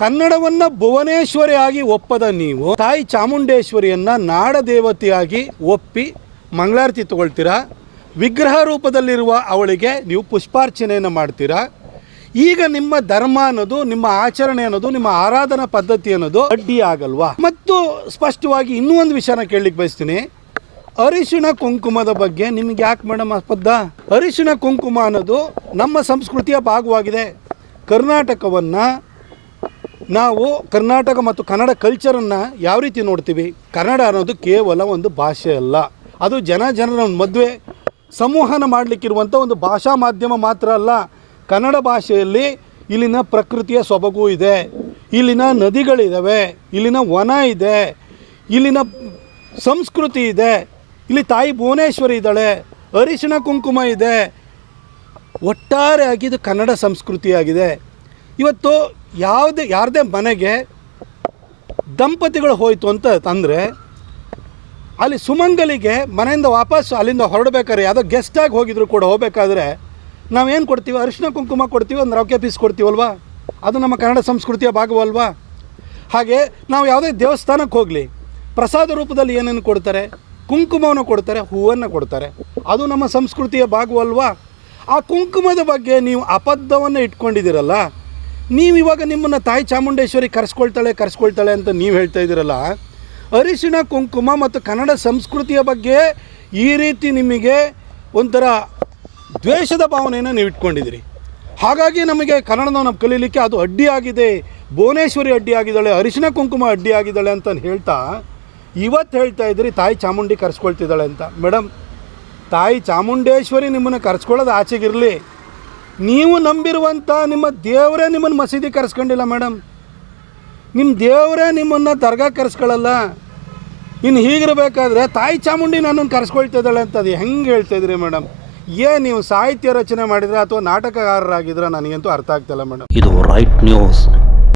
ಕನ್ನಡವನ್ನ ಭುವನೇಶ್ವರಿಯಾಗಿ ಒಪ್ಪದ ನೀವು, ತಾಯಿ ಚಾಮುಂಡೇಶ್ವರಿಯನ್ನ ನಾಡ ದೇವತೆಯಾಗಿ ಒಪ್ಪಿ ಮಂಗಳಾರತಿ ತಗೊಳ್ತೀರಾ? ವಿಗ್ರಹ ರೂಪದಲ್ಲಿರುವ ಅವಳಿಗೆ ನೀವು ಪುಷ್ಪಾರ್ಚನೆಯನ್ನು ಮಾಡ್ತೀರಾ? ಈಗ ನಿಮ್ಮ ಧರ್ಮ ಅನ್ನೋದು, ನಿಮ್ಮ ಆಚರಣೆ ಅನ್ನೋದು, ನಿಮ್ಮ ಆರಾಧನಾ ಪದ್ಧತಿ ಅನ್ನೋದು ಅಡ್ಡಿ ಆಗಲ್ವಾ? ಮತ್ತು ಸ್ಪಷ್ಟವಾಗಿ ಇನ್ನೂ ಒಂದು ವಿಷಯನ ಕೇಳಲಿಕ್ಕೆ ಬಯಸ್ತೀನಿ. ಅರಿಶಿಣ ಕುಂಕುಮದ ಬಗ್ಗೆ ನಿಮ್ಗೆ ಯಾಕೆ ಮೇಡಮ್ ಅಸ್ಪದ್ದ ಅರಿಶಿಣ ಕುಂಕುಮ ಅನ್ನೋದು ನಮ್ಮ ಸಂಸ್ಕೃತಿಯ ಭಾಗವಾಗಿದೆ. ಕರ್ನಾಟಕವನ್ನು ನಾವು ಕರ್ನಾಟಕ ಮತ್ತು ಕನ್ನಡ ಕಲ್ಚರನ್ನು ಯಾವ ರೀತಿ ನೋಡ್ತೀವಿ? ಕನ್ನಡ ಅನ್ನೋದು ಕೇವಲ ಒಂದು ಭಾಷೆ ಅಲ್ಲ. ಅದು ಜನ ಜನರ ಮದುವೆ, ಸಂವಹನ ಮಾಡಲಿಕ್ಕಿರುವಂಥ ಒಂದು ಭಾಷಾ ಮಾಧ್ಯಮ ಮಾತ್ರ ಅಲ್ಲ. ಕನ್ನಡ ಭಾಷೆಯಲ್ಲಿ ಇಲ್ಲಿನ ಪ್ರಕೃತಿಯ ಸೊಬಗು ಇದೆ. ಇಲ್ಲಿನ ನದಿಗಳಿದ್ದಾವೆ ಇಲ್ಲಿನ ವನ ಇದೆ. ಇಲ್ಲಿನ ಸಂಸ್ಕೃತಿ ಇದೆ. ಇಲ್ಲಿ ತಾಯಿ ಭುವನೇಶ್ವರಿ ಇದ್ದಾಳೆ. ಅರಿಶಿಣ ಕುಂಕುಮ ಇದೆ. ಒಟ್ಟಾರೆ ಆಗಿದ್ದು ಕನ್ನಡ ಸಂಸ್ಕೃತಿಯಾಗಿದೆ. ಇವತ್ತು ಯಾವುದೇ, ಯಾರದೇ ಮನೆಗೆ ದಂಪತಿಗಳು ಹೋಯಿತು ಅಂತ ತಂದರೆ, ಅಲ್ಲಿ ಸುಮಂಗಲಿಗೆ ಮನೆಯಿಂದ ವಾಪಸ್ ಅಲ್ಲಿಂದ ಹೊರಡಬೇಕಾದ್ರೆ ಯಾವುದೋ ಗೆಸ್ಟಾಗಿ ಹೋಗಿದ್ರು ಕೂಡ ಹೋಗಬೇಕಾದ್ರೆ ನಾವೇನು ಕೊಡ್ತೀವಿ? ಅರಿಶಿನ ಕುಂಕುಮ ಕೊಡ್ತೀವಿ, ಒಂದು ರೌಕೆ ಪೀಸ್ ಕೊಡ್ತೀವಲ್ವಾ? ಅದು ನಮ್ಮ ಕನ್ನಡ ಸಂಸ್ಕೃತಿಯ ಭಾಗವಲ್ವಾ? ಹಾಗೆ ನಾವು ಯಾವುದೇ ದೇವಸ್ಥಾನಕ್ಕೆ ಹೋಗಲಿ, ಪ್ರಸಾದ ರೂಪದಲ್ಲಿ ಏನೇನು ಕೊಡ್ತಾರೆ? ಕುಂಕುಮವನ್ನು ಕೊಡ್ತಾರೆ, ಹೂವನ್ನು ಕೊಡ್ತಾರೆ. ಅದು ನಮ್ಮ ಸಂಸ್ಕೃತಿಯ ಭಾಗವಲ್ವಾ? ಆ ಕುಂಕುಮದ ಬಗ್ಗೆ ನೀವು ಅಬದ್ಧವನ್ನು ಇಟ್ಕೊಂಡಿದ್ದೀರಲ್ಲ ನೀವು ಇವಾಗ ನಿಮ್ಮನ್ನು ತಾಯಿ ಚಾಮುಂಡೇಶ್ವರಿ ಕರೆಸ್ಕೊಳ್ತಾಳೆ ಕರೆಸ್ಕೊಳ್ತಾಳೆ ಅಂತ ನೀವು ಹೇಳ್ತಾ ಇದ್ದೀರಲ್ಲ ಅರಿಶಿಣ ಕುಂಕುಮ ಮತ್ತು ಕನ್ನಡ ಸಂಸ್ಕೃತಿಯ ಬಗ್ಗೆ ಈ ರೀತಿ ನಿಮಗೆ ಒಂಥರ ದ್ವೇಷದ ಭಾವನೆಯನ್ನು ನೀವು ಇಟ್ಕೊಂಡಿದ್ದೀರಿ. ಹಾಗಾಗಿ ನಮಗೆ ಕನ್ನಡನ ಕಲೀಲಿಕ್ಕೆ ಅದು ಅಡ್ಡಿಯಾಗಿದೆ, ಭುವನೇಶ್ವರಿ ಅಡ್ಡಿಯಾಗಿದ್ದಾಳೆ ಅರಿಶಿಣ ಕುಂಕುಮ ಅಡ್ಡಿ ಆಗಿದ್ದಾಳೆ ಅಂತ ಹೇಳ್ತಾ ಇವತ್ತು ಹೇಳ್ತಾ ಇದ್ರಿ ತಾಯಿ ಚಾಮುಂಡಿ ಕರೆಸ್ಕೊಳ್ತಿದ್ದಾಳೆ ಅಂತ. ಮೇಡಮ್, ತಾಯಿ ಚಾಮುಂಡೇಶ್ವರಿ ನಿಮ್ಮನ್ನು ಕರೆಸ್ಕೊಳ್ಳೋದು ಆಚೆಗಿರಲಿ. ನೀವು ನಂಬಿರುವಂಥ ನಿಮ್ಮ ದೇವರೇ ನಿಮ್ಮನ್ನು ಮಸೀದಿ ಕರೆಸ್ಕೊಂಡಿಲ್ಲ ಮೇಡಮ್ ನಿಮ್ಮ ದೇವರೇ ನಿಮ್ಮನ್ನು ದರ್ಗಾ ಕರೆಸ್ಕೊಳ್ಳಲ್ಲ ಇನ್ನು ಹೀಗಿರಬೇಕಾದ್ರೆ ತಾಯಿ ಚಾಮುಂಡಿ ನನ್ನನ್ನು ಕರೆಸ್ಕೊಳ್ತಿದ್ದಾಳೆ ಅಂತ ಅದು ಹೆಂಗೆ ಹೇಳ್ತಾ ಇದ್ರಿ ಮೇಡಮ್ ಏನು ನೀವು ಸಾಹಿತ್ಯ ರಚನೆ ಮಾಡಿದ್ರೆ ಅಥವಾ ನಾಟಕಗಾರರಾಗಿದ್ರೆ ನನಗಂತೂ ಅರ್ಥ ಆಗ್ತಿಲ್ಲ ಮೇಡಮ್ ಇದು ರೈಟ್ ನ್ಯೂಸ್